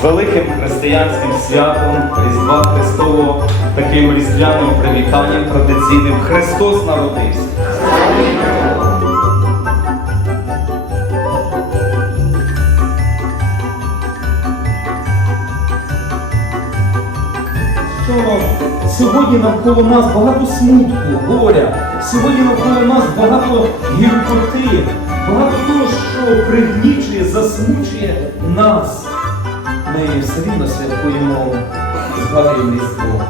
з великим християнським святом Різдва Христового, таким різдвяним привітанням традиційним. Христос народився. сьогодні навколо нас багато смутку, горя, сьогодні навколо нас багато гіркоти, багато того, що пригнічує, засмучує нас. Ми все рівно святкуємо, згадуємо Різдво.